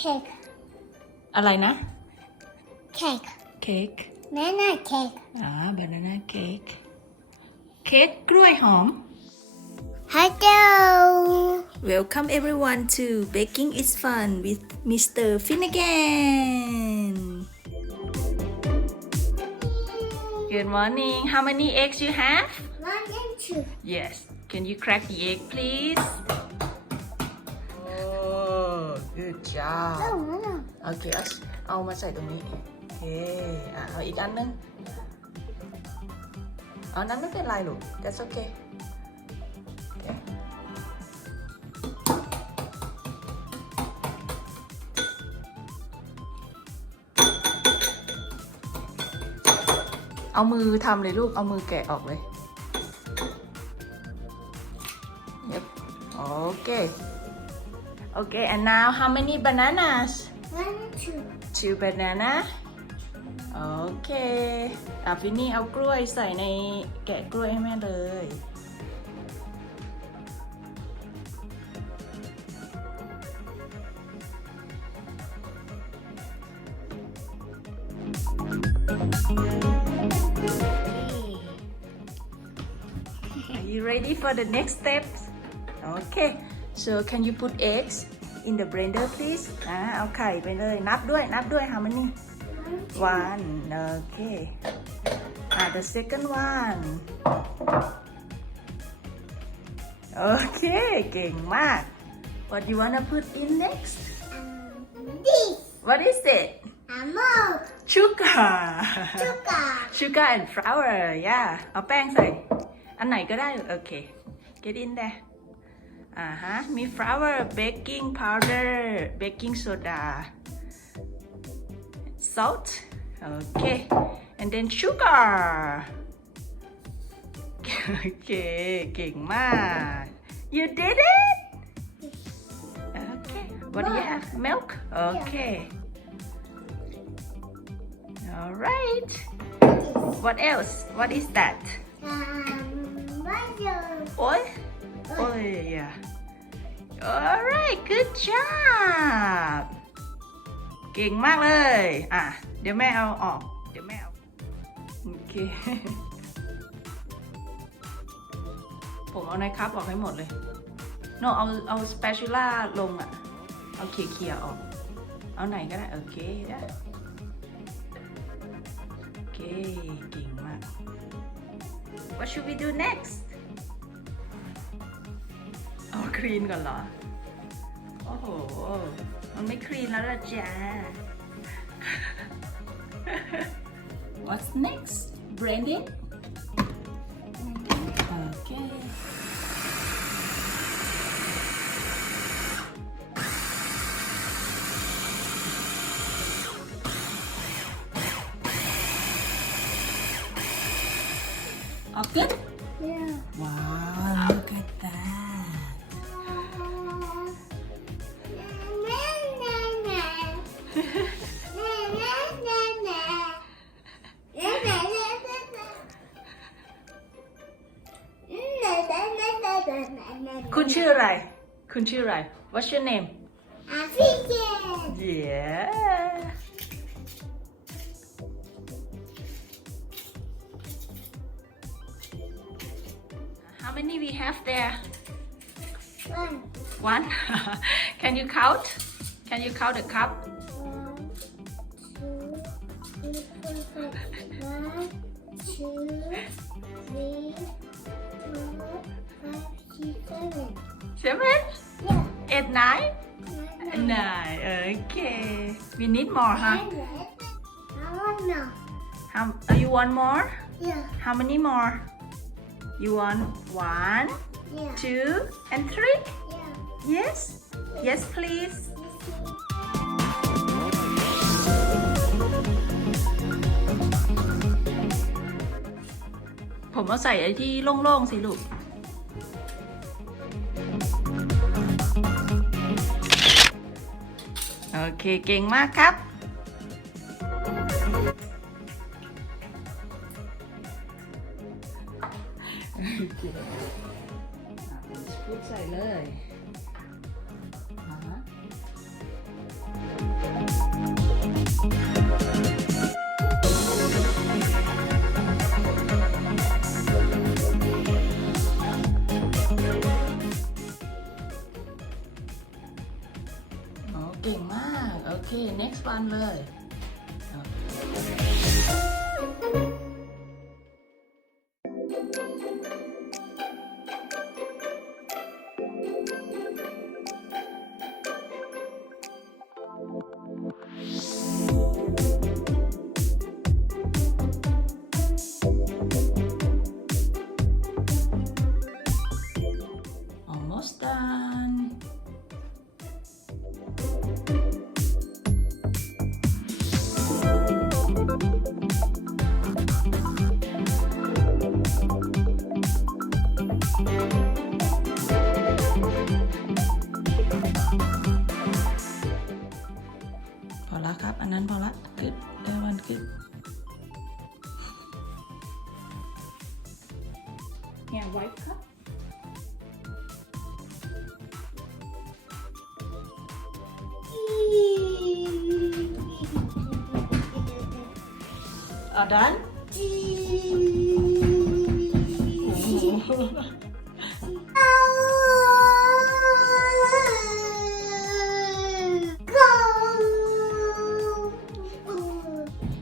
cake อะไรนะ cake เค้ก banana cake banana cake เค้กกล้วยหอม Hello Welcome everyone to Baking is Fun with Mr. Finnegan. Good morning. How many eggs you have? 1 and 2 Yes. Can you crack the egg, please? Oh, good job. no Okay, เอามาใส่ตรงนี้ โอเคเอาอีกอันนึง เอานั้นไม่เป็นไรลูก That's okay. Okay. เอามือทำเลยลูก เอามือแกะออกเลย Yep. Okay. Okay, and now how many bananas? 1 and 2 2 banana. Okay. ฟินนี่เอากล้วยใส่ในแกะกล้วยให้แม่เลย Are you ready for the next steps? Okay. So can you put eggs in the blender, please? เอาไข่ไปเลย นับด้วย how many? 1. Okay. The second one. Okay. เก่งมาก What do you wanna put in next? this What is it? milk Sugar. sugar Sugar and flour. Yeah. เอาแป้งใส่ อันไหนก็ได้ Okay. Get in there. มี flour, baking powder, baking soda, salt. Okay. And then sugar. Okay. เก่งมาก You did it? Okay. What do you have? Milk? Okay. All right. What else? What is that? butter Oil? Oil, yeah. All right, good job. เก่งมากเลย เดี๋ยวแม่เอาออก โอเค ผมเอาในคัพออกให้หมดเลย no เอา spatula ลงเอาเขี่ยออก เอาไหนก็ได้ โอเคได้โอเค เก่งมาก What should we do next? เอาคลีนก่อนเหรอ โอ้โห มันไม่คลีนแล้วล่ะจ้า What's next? Branding? Okay. All good? yeah Wow, look at that.คุณชื่ออะไร What's your name? Yeah. How many we have there? One. Can you count? Can you count the cup? 7? 8, 9? 9. Okay. We need more, huh? You want more? Yeah. How many more? You want 1, Yeah. 2, and 3? Yeah. Yes? Yes, please. ผมเอาใส่ไอ้ที่โล่งๆสิลูก โอเค เก่งมากครับ สกู๊ปใส่เลย เก่งมากโอเค next one เลย almost done พอละครับอันนั้นพอละกึดวันกึดเนี่ยไว้ครับ All done?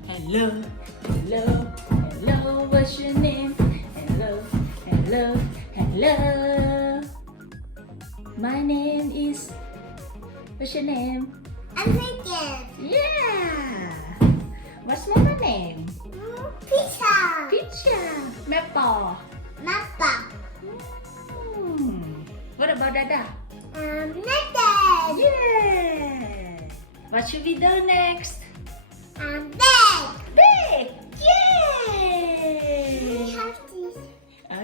Hello, hello, hello, what's your name? Hello, hello, hello. My name is. What's your name? African. Yeah. What's mama name? Pizza. Pizza. Mappa. Mappa. What about Dada? Nothing. Yeah. What should we do next? Bag. Big. We Yay. have this.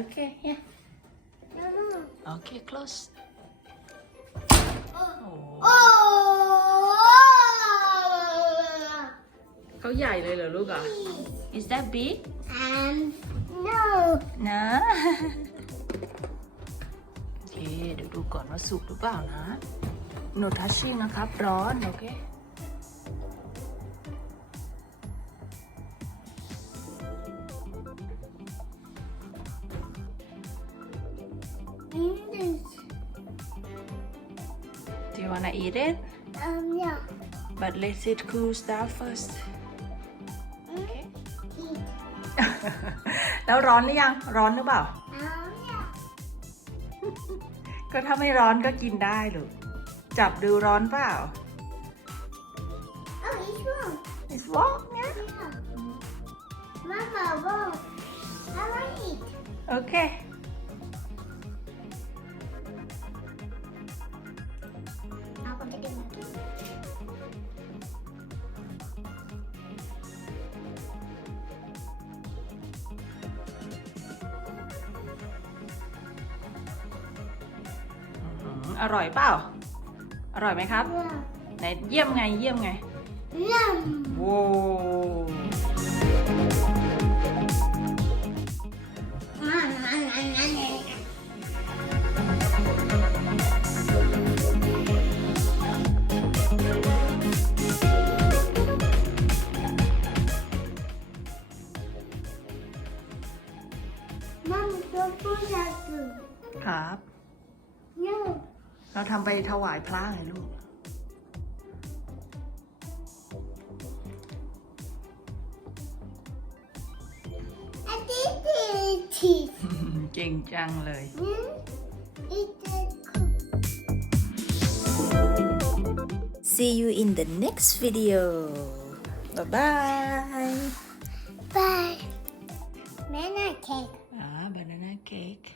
Okay. Yeah. No, no. Okay. Close. Oh. เขาใหญ่เลยเหรอลูกอ่ะ Is that big? No. นะ โอเค เดี๋ยวดูก่อนว่าสุกหรือเปล่านะ No touching นะครับ ร้อน โอเค English. Do you wanna eat it? Yeah. But let it cool down first. Okay. Eat. แล้วร้อนหรือยัง ร้อนหรือเปล่า Yeah. ก็ถ้าไม่ร้อนก็กินได้ลูก จับดูร้อนเปล่า Oh, it's wrong. It's warm เนี่ย Yeah. Mama, wrong. I like it. โอเค เอาคนไปดึงมา อร่อยเปล่า อร่อยไหมครับ ไหนเยี่ยมไง เยี่ยมไง Yum. โว้ครับ เราทำไปถวายพระไงลูก เก่งจังเลย See you in the next video. Bye bye. Bye. Banana cake. Banana cake.